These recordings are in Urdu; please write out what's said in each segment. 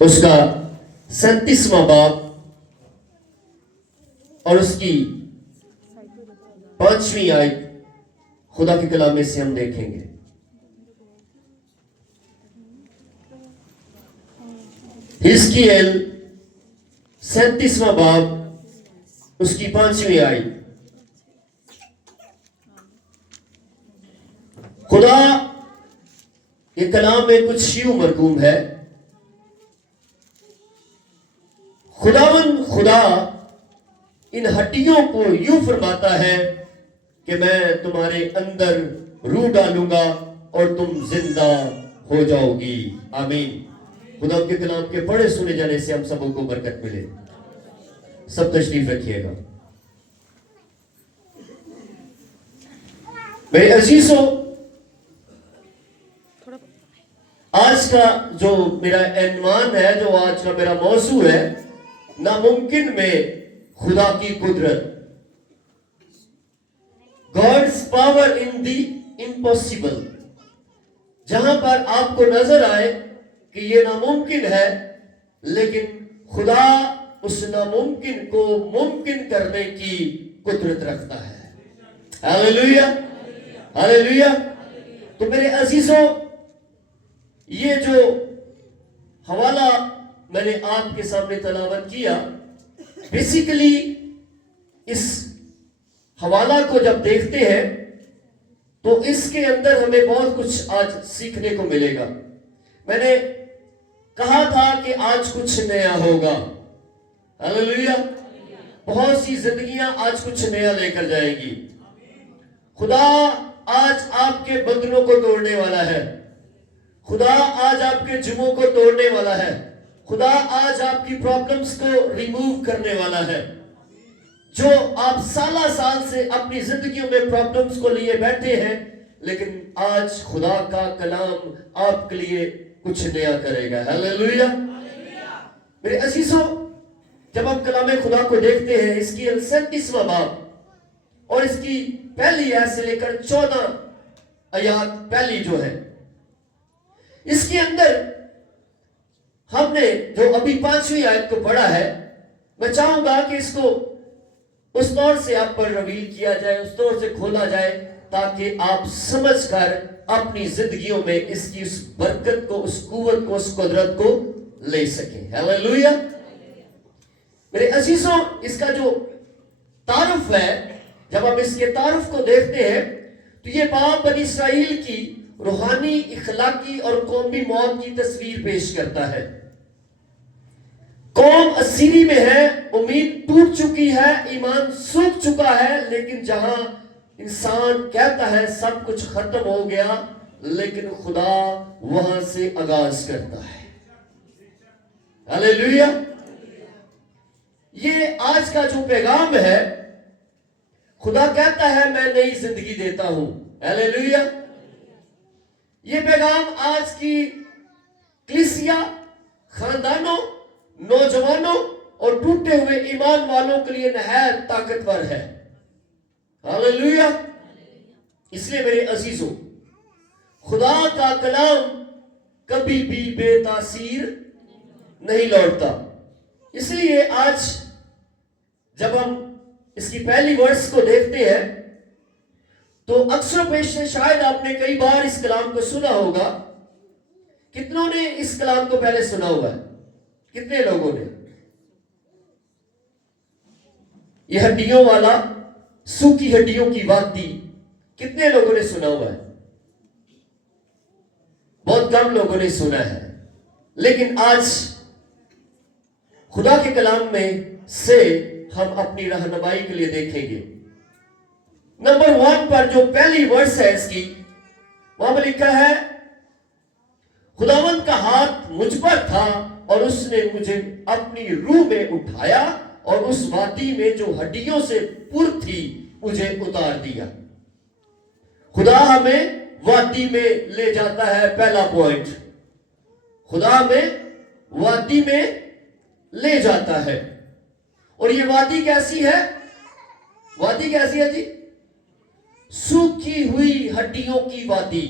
اس کا 37واں باب اور اس کی 5ویں آیت خدا کے کلام میں سے ہم دیکھیں گے۔ حزقیل 37واں باب اس کی 5ویں آیت۔ خدا یہ کلام میں کچھ شیو مرکوم ہے۔ خداوند خدا ان ہڈیوں کو یوں فرماتا ہے کہ میں تمہارے اندر روح ڈالوں گا اور تم زندہ ہو جاؤ گی۔ آمین۔ خدا کے کلام کے پڑھے سنے جانے سے ہم سبوں کو برکت ملے۔ سب تشریف رکھیے گا۔ میرے عزیزوں، آج کا جو میرا عنوان ہے، جو آج کا میرا موضوع ہے، ناممکن میں خدا کی قدرت۔ God's power in the impossible۔ جہاں پر آپ کو نظر آئے کہ یہ ناممکن ہے، لیکن خدا اس ناممکن کو ممکن کرنے کی قدرت رکھتا ہے۔ ہاللیلویہ، ہاللیلویہ۔ تو میرے عزیزوں، یہ جو حوالہ میں نے آپ کے سامنے تلاوت کیا، بیسیکلی اس حوالہ کو جب دیکھتے ہیں تو اس کے اندر ہمیں بہت کچھ آج سیکھنے کو ملے گا۔ میں نے کہا تھا کہ آج کچھ نیا ہوگا۔ ہاللیلویہ۔ بہت سی زندگیاں آج کچھ نیا لے کر جائے گی۔ خدا آج آپ کے بندنوں کو توڑنے والا ہے۔ خدا آج آپ کے جموں کو توڑنے والا ہے۔ خدا آج آپ کی پرابلمز کو ریموو کرنے والا ہے۔ جو آپ سالہ سال سے اپنی زندگیوں میں پرابلمز کو لیے بیٹھے ہیں، لیکن آج خدا کا کلام آپ کے لیے کچھ نیا کرے گا۔ ہاللیلویہ۔ میرے عزیزوں، جب ہم کلام خدا کو دیکھتے ہیں، اس کی 37واں باب اور اس کی پہلی آیت سے لے کر 14 آیات پہلی جو ہے، اس کے اندر ہم نے جو ابھی 5ویں آیت کو پڑھا ہے، میں چاہوں گا کہ اس کو اس طور سے آپ پر ریویل کیا جائے، اس طور سے کھولا جائے، تاکہ آپ سمجھ کر اپنی زندگیوں میں اس کی اس برکت کو، اس قوت کو، اس قدرت کو لے سکیں۔ ہاللیلویہ۔ میرے عزیزوں، اس کا جو تعارف ہے، جب ہم اس کے تعارف کو دیکھتے ہیں تو یہ باب بنی اسرائیل کی روحانی، اخلاقی اور قومی موت کی تصویر پیش کرتا ہے۔ قوم اسیری میں ہے، امید ٹوٹ چکی ہے، ایمان سوکھ چکا ہے، لیکن جہاں انسان کہتا ہے سب کچھ ختم ہو گیا، لیکن خدا وہاں سے آغاز کرتا ہے۔ ہاللیلویہ۔ یہ آج کا جو پیغام ہے، خدا کہتا ہے میں نئی زندگی دیتا ہوں۔ ہاللیلویہ۔ یہ پیغام آج کی کلیسیا، خاندانوں، نوجوانوں اور ٹوٹے ہوئے ایمان والوں کے لیے نہایت طاقتور ہے۔ ہاللیلویہ۔ اس لیے میرے عزیزوں، خدا کا کلام کبھی بھی بے تاثیر نہیں لوٹتا۔ اس لیے آج جب ہم اس کی پہلی ورس کو دیکھتے ہیں تو اکثر و بیشتر شاید آپ نے کئی بار اس کلام کو سنا ہوگا۔ کتنوں نے اس کلام کو پہلے سنا ہوا ہے؟ کتنے لوگوں نے؟ یہ ہڈیوں والا، سوکھی ہڈیوں کی وادی، کتنے لوگوں نے سنا ہوا ہے؟ بہت کم لوگوں نے سنا ہے۔ لیکن آج خدا کے کلام میں سے ہم اپنی رہنمائی کے لیے دیکھیں گے۔ نمبر 1 پر جو پہلی ورس ہے اس کی، وہاں پر لکھا ہے خداوند کا ہاتھ مجھ پر تھا اور اس نے مجھے اپنی روح میں اٹھایا اور اس وادی میں جو ہڈیوں سے پر تھی مجھے اتار دیا۔ خدا ہمیں وادی میں لے جاتا ہے۔ پہلا پوائنٹ، خدا ہمیں وادی میں لے جاتا ہے۔ اور یہ وادی کیسی ہے؟ وادی کیسی ہے جی؟ سوکھی ہوئی ہڈیوں کی وادی۔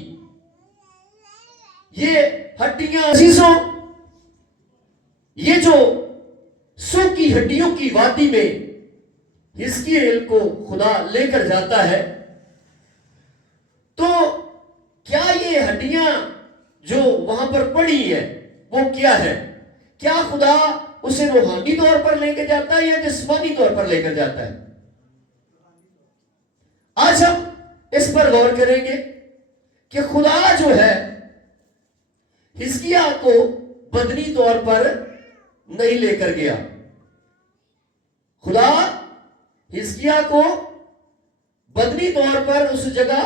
یہ ہڈیاں عزیزوں ہڈیوں کی وادی میں حزقیل کو خدا لے کر جاتا ہے، تو کیا یہ ہڈیاں جو وہاں پر پڑی ہیں وہ کیا ہے؟ کیا خدا اسے روحانی طور پر لے کے جاتا ہے یا جسمانی طور پر لے کر جاتا ہے؟ آج ہم اس پر غور کریں گے کہ خدا جو ہے حزقیہ کو بدنی طور پر نہیں لے کر گیا. خدا حزقیہ کو بدنی طور پر اس جگہ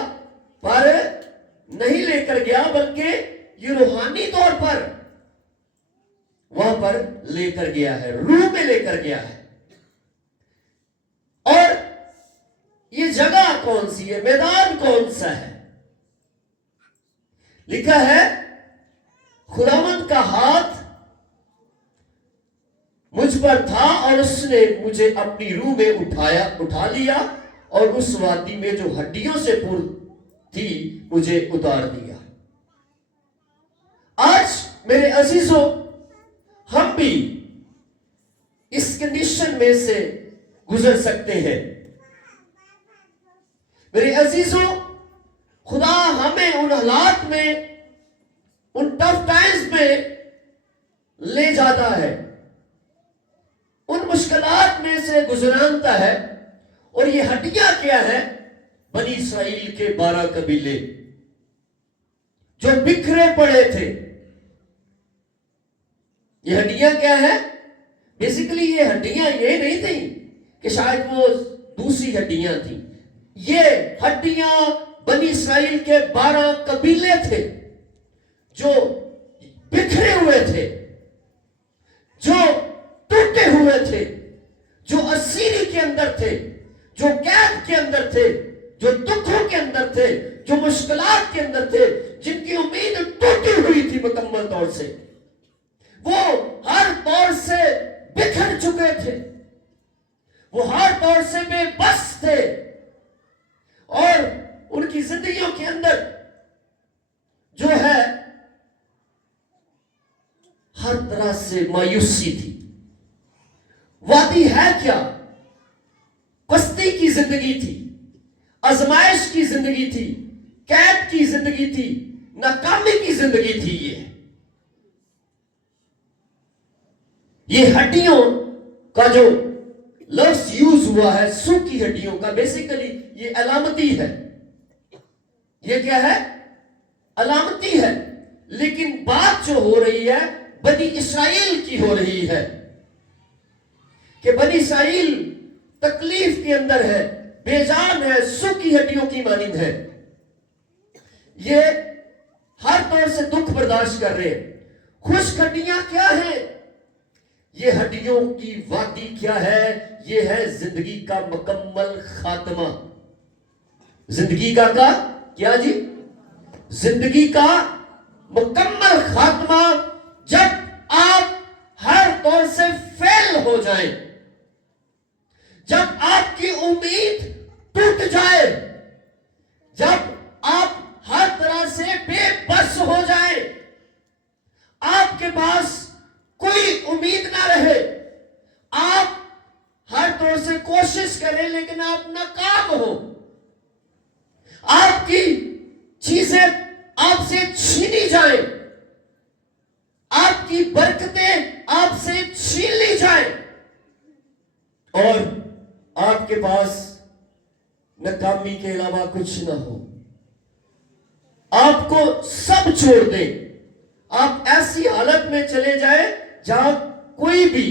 پر نہیں لے کر گیا، بلکہ یہ روحانی طور پر وہاں پر لے کر گیا ہے، روح میں لے کر گیا ہے. اور یہ جگہ کون سی ہے، میدان کون سا ہے؟ لکھا ہے خداوند کا ہاتھ مجھ پر تھا اور اس نے مجھے اپنی روح میں اٹھا لیا اور اس وادی میں جو ہڈیوں سے پر تھی مجھے اتار دیا. آج میرے عزیزوں، ہم بھی اس کنڈیشن میں سے گزر سکتے ہیں. میرے عزیزوں، خدا ہمیں ان حالات میں، ان ٹف ٹائمز میں لے جاتا ہے، ان مشکلات میں سے گزرانتا ہے. اور یہ ہڈیاں کیا ہے؟ بنی اسرائیل کے 12 قبیلے جو بکھرے پڑے تھے. یہ ہڈیاں کیا ہے؟ بیسیکلی یہ ہڈیاں یہ نہیں تھیں کہ شاید وہ دوسری ہڈیاں تھیں. یہ ہڈیاں بنی اسرائیل کے 12 قبیلے تھے جو بکھرے ہوئے تھے، جو ٹوٹے ہوئے تھے، جو اسیری کے اندر تھے، جو قید کے اندر تھے، جو دکھوں کے اندر تھے، جو مشکلات کے اندر تھے، جن کی امید ٹوٹی ہوئی تھی مکمل طور سے. وہ ہر طور سے بکھر چکے تھے، وہ ہر طور سے بے بس تھے، اور ان کی زندگیوں کے اندر جو ہے ہر طرح سے مایوسی تھی. وادی ہے کیا؟ پستی کی زندگی تھی، آزمائش کی زندگی تھی، قید کی زندگی تھی، ناکامی کی زندگی تھی. یہ ہڈیوں کا جو لفظ یوز ہوا ہے، سوکھی ہڈیوں کا، بیسیکلی یہ علامتی ہے. یہ کیا ہے؟ علامتی ہے. لیکن بات جو ہو رہی ہے بنی اسرائیل کی ہو رہی ہے کہ بنی اسرائیل تکلیف کے اندر ہے، بے جان ہے، سوکھی ہڈیوں کی مانند ہے. یہ ہر طور سے دکھ برداشت کر رہے ہیں. خشک ہڈیاں کیا ہیں؟ یہ ہڈیوں کی وادی کیا ہے؟ یہ ہے زندگی کا مکمل خاتمہ. زندگی کا کیا جی؟ زندگی کا مکمل خاتمہ. جب آپ ہر طور سے فیل ہو جائیں، جب آپ کی امید ٹوٹ جائے، جب آپ ہر طرح سے بے بس ہو جائیں، آپ کے پاس کوئی امید نہ رہے، آپ ہر طور سے کوشش کریں لیکن آپ ناکام ہو، آپ کی چیزیں آپ سے چھینی جائیں، آپ کی برکتیں آپ سے چھین لی جائیں، اور آپ کے پاس ناکامی کے علاوہ کچھ نہ ہو، آپ کو سب چھوڑ دیں، آپ ایسی حالت میں چلے جائیں جہاں کوئی بھی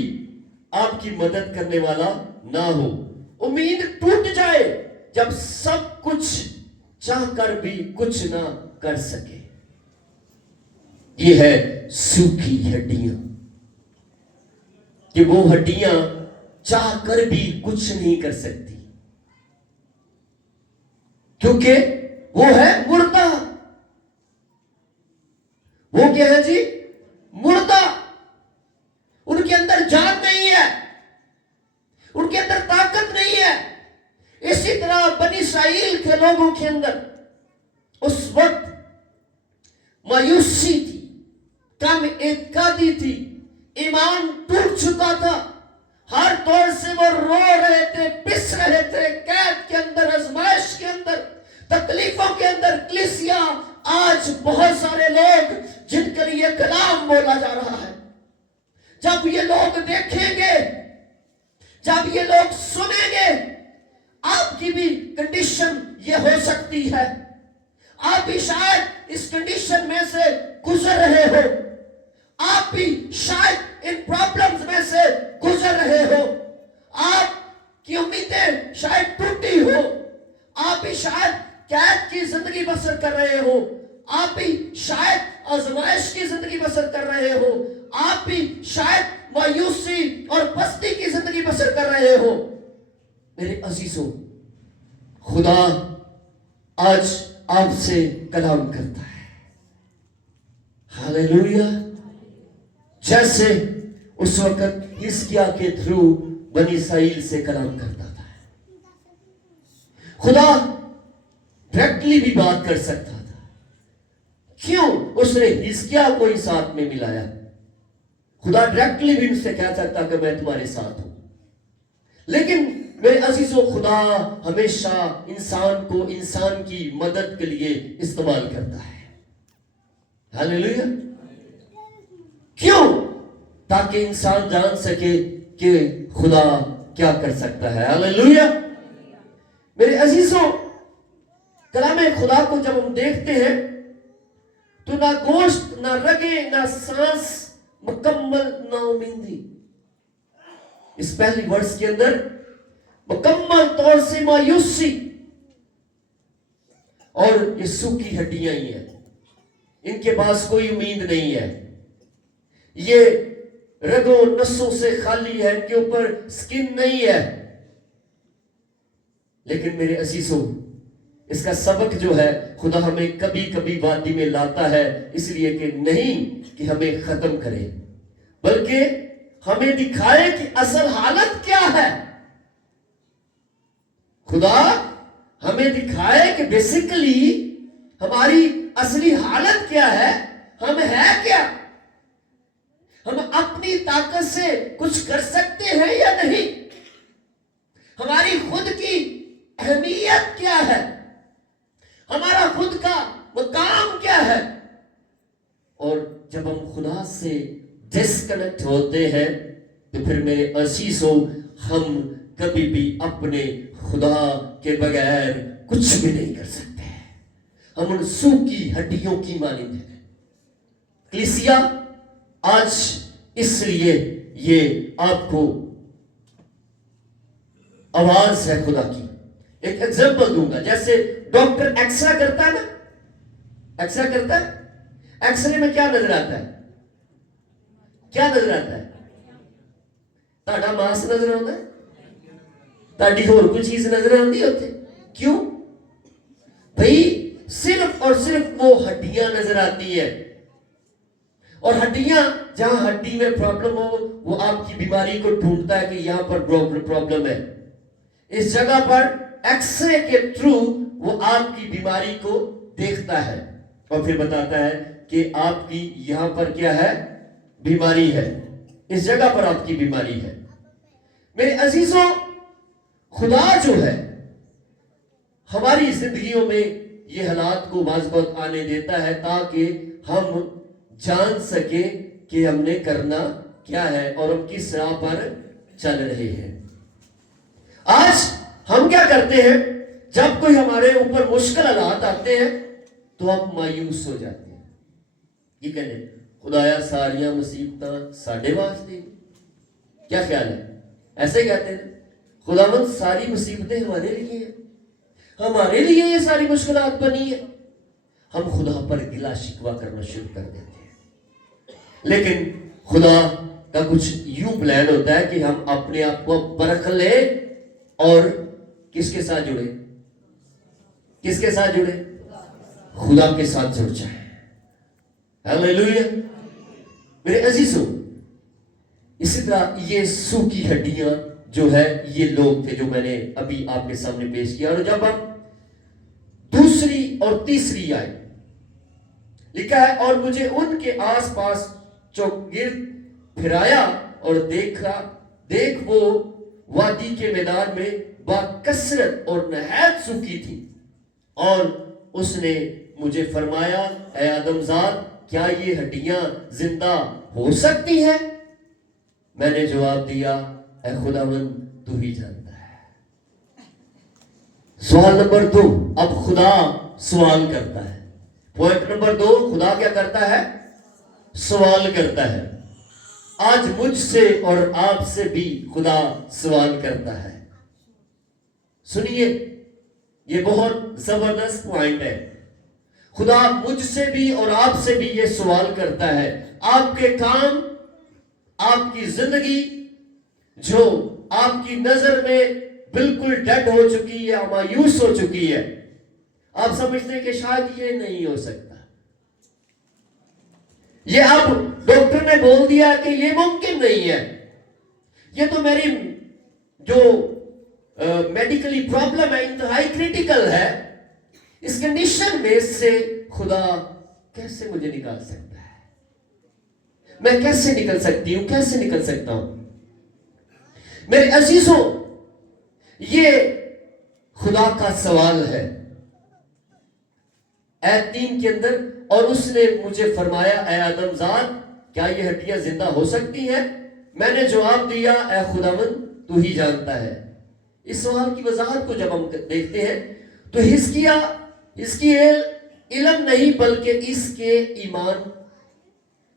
آپ کی مدد کرنے والا نہ ہو، امید ٹوٹ جائے جب سب کچھ چاہ کر بھی کچھ نہ کر سکے. یہ ہے سوکھی ہڈیاں، کہ وہ ہڈیاں چاہ کر بھی کچھ نہیں کر سکتی، کیونکہ وہ ہے مردہ. وہ کیا ہے جی؟ مردہ. ان کے اندر جان نہیں ہے، ان کے اندر طاقت نہیں ہے. اسی طرح بنی اسرائیل کے لوگوں کے اندر اس وقت مایوسی تھی، کم اعتقادی تھی، ایمان ٹوٹ چکا تھا، ہر پس رہے تھے قید کے اندر, آزمائش کے اندر, تکلیفوں کے اندر. کلیسیا آج بہت سارے لوگ جن کے لیے کلام بولا جا رہا ہے, جب یہ لوگ دیکھیں گے, جب یہ لوگ سنیں گے, آپ کی بھی کنڈیشن یہ ہو سکتی ہے. آپ بھی شاید اس کنڈیشن میں سے گزر رہے ہو, آپ بھی شاید ان پرابلمز میں سے گزر رہے ہو, آپ کی امیدیں شاید ٹوٹی ہو, آپ بھی شاید قید کی زندگی بسر کر رہے ہو, آپ بھی شاید آزمائش کی زندگی بسر کر رہے ہو, آپ بھی شاید مایوسی اور پستی کی زندگی بسر کر رہے ہو. میرے عزیزوں, خدا آج آپ سے کلام کرتا ہے. ہاللیلویا. جیسے اس وقت حزقیاہ کے تھرو بنی اسرائیل سے کلام کرتا تھا. خدا ڈائریکٹلی بھی بات کر سکتا تھا. کیوں اس نے حزقیاہ کو ہی ساتھ میں ملایا؟ خدا ڈائریکٹلی بھی ان سے کہہ سکتا کہ میں تمہارے ساتھ ہوں. لیکن میرے عزیزوں, خدا ہمیشہ انسان کو انسان کی مدد کے لیے استعمال کرتا ہے. ہاللیلویا. کیوں؟ تاکہ انسان جان سکے کہ خدا کیا کر سکتا ہے. ہاللیلویا. میرے عزیزوں, کلام خدا کو جب ہم دیکھتے ہیں تو نہ گوشت, نہ رگیں, نہ سانس, مکمل نا امیدی. اس پہلی ورس کے اندر مکمل طور سے مایوسی, اور یہ سوکھی ہڈیاں ہی ہیں, ان کے پاس کوئی امید نہیں ہے. یہ رگوں نسوں سے خالی ہے, ان کے اوپر سکن نہیں ہے. لیکن میرے عزیزوں, اس کا سبق جو ہے, خدا ہمیں کبھی کبھی وادی میں لاتا ہے اس لیے کہ نہیں کہ ہمیں ختم کرے, بلکہ ہمیں دکھائے کہ اصل حالت کیا ہے. خدا ہمیں دکھائے کہ بیسیکلی ہماری اصلی حالت کیا ہے, ہم ہے کیا, ہم اپنی طاقت سے کچھ کر سکتے ہیں یا نہیں, ہماری خود کی اہمیت کیا ہے, ہمارا خود کا مقام کیا ہے. اور جب ہم خدا سے ڈسکنیکٹ ہوتے ہیں تو پھر میرے عزیزوں, ہم کبھی بھی اپنے خدا کے بغیر کچھ بھی نہیں کر سکتے. ہم ان سوکھی ہڈیوں کی مانند ہیں. کلیسیا آج اس لیے یہ آپ کو آواز ہے خدا کی. ایک ایگزامپل دوں گا. جیسے ڈاکٹر ایکس رے کرتا ہے نا, ایکس رے کرتا ہے, ایکس رے میں کیا نظر آتا ہے, کیا نظر آتا ہے؟ تاڑا ماس نظر آتا ہے, تاڑی اور کوئی چیز نظر آتی ہوتی. کیوں بھئی؟ صرف اور صرف وہ ہڈیاں نظر آتی ہے, اور ہڈیاں, جہاں ہڈی میں پرابلم ہو وہ آپ کی بیماری کو ڈھونڈتا ہے کہ یہاں پر پرابلم ہے. اس جگہ پر ایکس رے کے تھرو وہ آپ کی بیماری کو دیکھتا ہے اور پھر بتاتا ہے کہ آپ کی یہاں پر کیا ہے, بیماری ہے, اس جگہ پر آپ کی بیماری ہے. میرے عزیزوں, خدا جو ہے ہماری زندگیوں میں یہ حالات کو بعض وقت آنے دیتا ہے تاکہ ہم جان سکیں کہ ہم نے کرنا کیا ہے اور ہم کس راہ پر چل رہے ہیں. آج ہم کیا کرتے ہیں, جب کوئی ہمارے اوپر مشکل حالات آتے ہیں تو ہم مایوس ہو جاتے ہیں. یہ کہنے خدایا ساریاں مصیبتاں ساڈے واسطے. کیا خیال ہے؟ ایسے کہتے ہیں خداوند ساری مصیبتیں ہمارے لیے ہیں, ہمارے لیے یہ ساری مشکلات بنی ہیں. ہم خدا پر گلا شکوہ کرنا شروع کر دیتے ہیں. لیکن خدا کا کچھ یوں پلان ہوتا ہے کہ ہم اپنے آپ کو پرکھ لیں اور کس کے ساتھ جڑے, کس کے ساتھ جڑے, خدا کے ساتھ جڑ جائیں. ہاللیلویا. میرے عزیزوں, اسی طرح یہ سوکھی ہڈیاں جو ہے یہ لوگ تھے جو میں نے ابھی آپ کے سامنے پیش کیا. اور جب ہم دوسری اور تیسری آئے, لکھا ہے اور مجھے ان کے آس پاس چوگرد پھرایا اور دیکھ وہ وادی کے میدان میں باکثرت اور نہایت سوکھی تھی، اور اس نے مجھے فرمایا اے آدم زاد کیا یہ ہڈیاں زندہ ہو سکتی ہیں؟ میں نے جواب دیا اے خداوند تو ہی جانتا ہے۔ سوال نمبر 2، اب خدا سوال کرتا ہے۔ پوائنٹ نمبر 2، خدا کیا کرتا ہے؟ سوال کرتا ہے۔ آج مجھ سے اور آپ سے بھی خدا سوال کرتا ہے۔ سنیے، یہ بہت زبردست پوائنٹ ہے۔ خدا مجھ سے بھی اور آپ سے بھی یہ سوال کرتا ہے، آپ کے کام، آپ کی زندگی جو آپ کی نظر میں بالکل ڈیڈ ہو چکی ہے، مایوس ہو چکی ہے، آپ سمجھتے ہیں کہ شاید یہ نہیں ہو سکتا، یہ اب ڈاکٹر نے بول دیا کہ یہ ممکن نہیں ہے، یہ تو میری جو میڈیکلی پرابلم ہے انتہائی کریٹیکل ہے، اس کنڈیشن میں سے خدا کیسے مجھے نکال سکتا ہے؟ میں کیسے نکل سکتی ہوں؟ کیسے نکل سکتا ہوں؟ میرے عزیزوں، یہ خدا کا سوال ہے ایت 3 کے اندر، اور اس نے مجھے فرمایا اے آدم زاد کیا یہ ہڈیاں زندہ ہو سکتی ہیں؟ میں نے جواب دیا اے خداوند تو ہی جانتا ہے۔ اس سوال کی وضاحت کو جب ہم دیکھتے ہیں تو اس کی علم نہیں بلکہ اس کے ایمان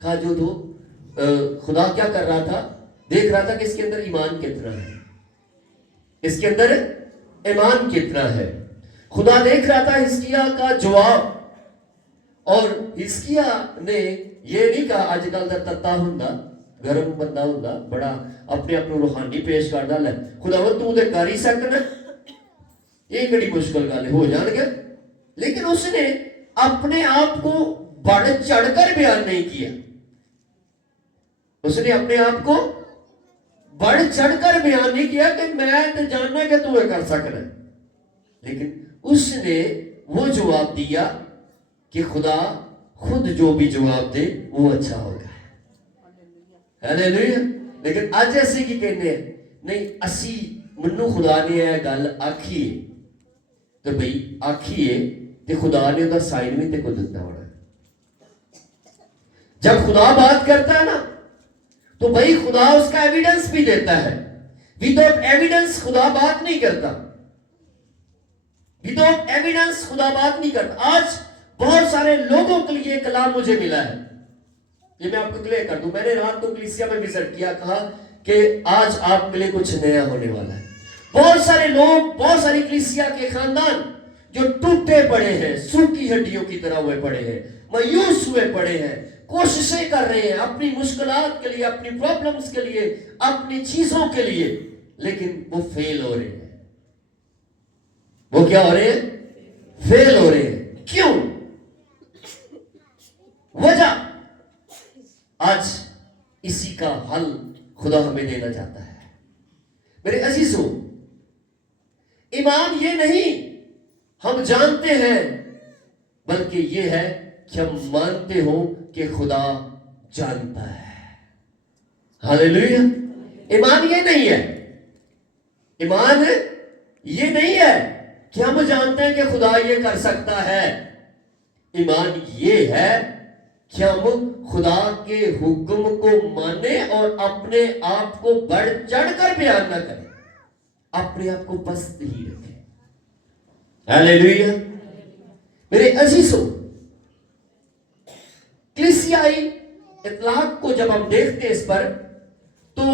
کا جو خدا کیا کر رہا تھا، دیکھ رہا تھا کہ اس کے اندر ایمان کتنا ہے، اس کے اندر ایمان کتنا ہے۔ خدا دیکھ رہا تھا حزقیاہ کا جواب، اور حزقیاہ نے یہ نہیں کہا اج کل دا تتا ہوندا گرم بندہ ہوندا بڑا اپنے آپ کو روحانی پیش کردا لے خداوند تو تے کر ہی سکنا، یہ بڑی مشکل گل ہو جان گے، لیکن اس نے اپنے آپ کو بڑھ چڑھ کر بیان نہیں کیا، اس نے اپنے آپ کو بڑھ چڑھ کر بیان نہیں کیا کہ میں تے جاننا کہ تو یہ کر سکنا، لیکن اس نے وہ جواب دیا کہ خدا خود جو بھی جواب دے وہ اچھا ہوگا۔ ہاللیلویا۔ لیکن آج ایسے کی کہنے ہیں نہیں اسی منو خدا نے یہ گل آکھی ہے تو بھئی آکھی ہے تے خدا نے دا سائن بھی تے کو دیتا ہونا ہے۔ جب خدا بات کرتا ہے نا تو بھئی خدا اس کا ایویڈنس بھی دیتا ہے، وداؤٹ ایویڈنس خدا بات نہیں کرتا، وداؤٹ ایویڈنس خدا بات نہیں کرتا۔ آج بہت سارے لوگوں کے لیے کلام مجھے ملا ہے، یہ میں آپ کو کلیئر کر دوں، میں نے رات کو کلیسیا میں وزٹ کیا، کہا کہ آج آپ کے لیے کچھ نیا ہونے والا ہے۔ بہت سارے لوگ، بہت ساری کلیسیا کے خاندان جو ٹوٹے پڑے ہیں، سوکھی ہڈیوں کی طرح ہوئے پڑے ہیں، مایوس ہوئے پڑے ہیں، کوششیں کر رہے ہیں اپنی مشکلات کے لیے، اپنی پرابلمز کے لیے، اپنی چیزوں کے لیے، لیکن وہ فیل ہو رہے ہیں۔ وہ کیا ہو رہے ہیں؟ فیل ہو رہے ہیں۔ کیوں؟ وجہ آج اسی کا حل خدا ہمیں دینا چاہتا ہے۔ میرے عزیزوں، ایمان یہ نہیں ہم جانتے ہیں، بلکہ یہ ہے کہ ہم مانتے ہوں کہ خدا جانتا ہے۔ ہاللیلویا۔ ایمان یہ نہیں ہے، ایمان یہ نہیں ہے کہ ہم جانتے ہیں کہ خدا یہ کر سکتا ہے، ایمان یہ ہے کہ ہم خدا کے حکم کو مانیں اور اپنے آپ کو بڑھ چڑھ کر بیان نہ کریں، اپنے آپ کو پست ہی رکھیں۔ ہاللیلویا۔ میرے عزیزوں، کلیسیائی اطلاق کو جب ہم دیکھتے ہیں اس پر تو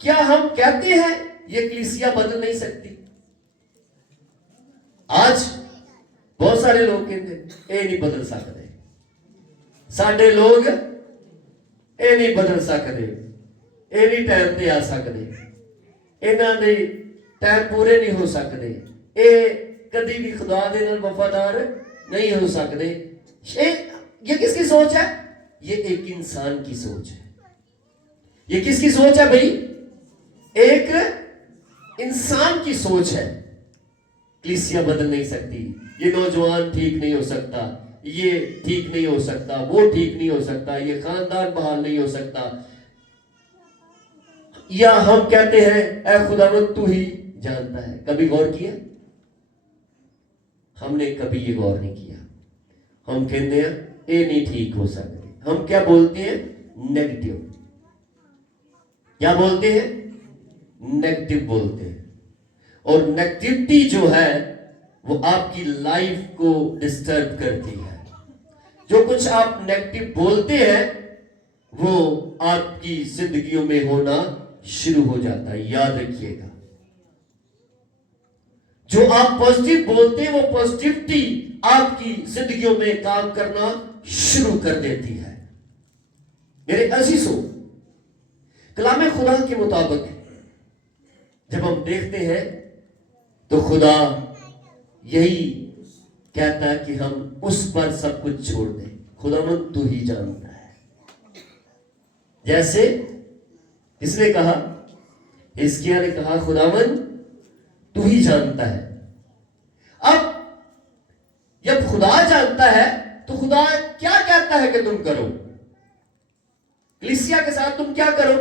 کیا ہم کہتے ہیں یہ کلیسیا بدل نہیں سکتی؟ آج بہت سارے لوگ کہتے ہیں اے نہیں بدل سکتے، ساڈے لوگ اے نہیں بدل سکتے، اے نہیں ٹائم تے آ سکتے، انہاں دے ٹائم پورے نہیں ہو سکتے، اے کدی بھی خدا دے نال وفادار نہیں ہو سکتے۔ یہ کس کی سوچ ہے؟ یہ ایک انسان کی سوچ ہے۔ یہ کس کی سوچ ہے بھئی؟ ایک انسان کی سوچ ہے۔ کلیسیا بدل نہیں سکتی، یہ نوجوان ٹھیک نہیں ہو سکتا، یہ ٹھیک نہیں ہو سکتا، وہ ٹھیک نہیں ہو سکتا، یہ خاندان بحال نہیں ہو سکتا، یا ہم کہتے ہیں اے خداوند تو ہی جانتا ہے. کبھی غور کیا؟ ہم نے کبھی یہ غور نہیں کیا. ہم کہتے ہیں اے نہیں ٹھیک ہو سکتے. ہم کیا بولتے ہیں؟ نیگیٹو. کیا بولتے ہیں؟ نیگیٹو بولتے ہیں. اور نیگیٹیوٹی جو ہے وہ آپ کی لائف کو ڈسٹرب کرتی ہے. جو کچھ آپ نیگیٹو بولتے ہیں وہ آپ کی زندگیوں میں ہونا شروع ہو جاتا ہے. یاد رکھیے گا, جو آپ پازیٹیو بولتے ہیں وہ پازیٹیوٹی آپ کی زندگیوں میں کام کرنا شروع کر دیتی ہے. میرے عزیزوں, کلام خدا کے مطابق جب ہم دیکھتے ہیں تو خدا یہی کہتا ہے کہ ہم اس پر سب کچھ چھوڑ دیں. خداوند تو ہی جانتا ہے. جیسے کس نے کہا؟ حزقیاہ نے کہا خداوند تو ہی جانتا ہے. اب جب خدا جانتا ہے تو خدا کیا کہتا ہے کہ تم کرو؟ کلیسیا کے ساتھ تم کیا کرو؟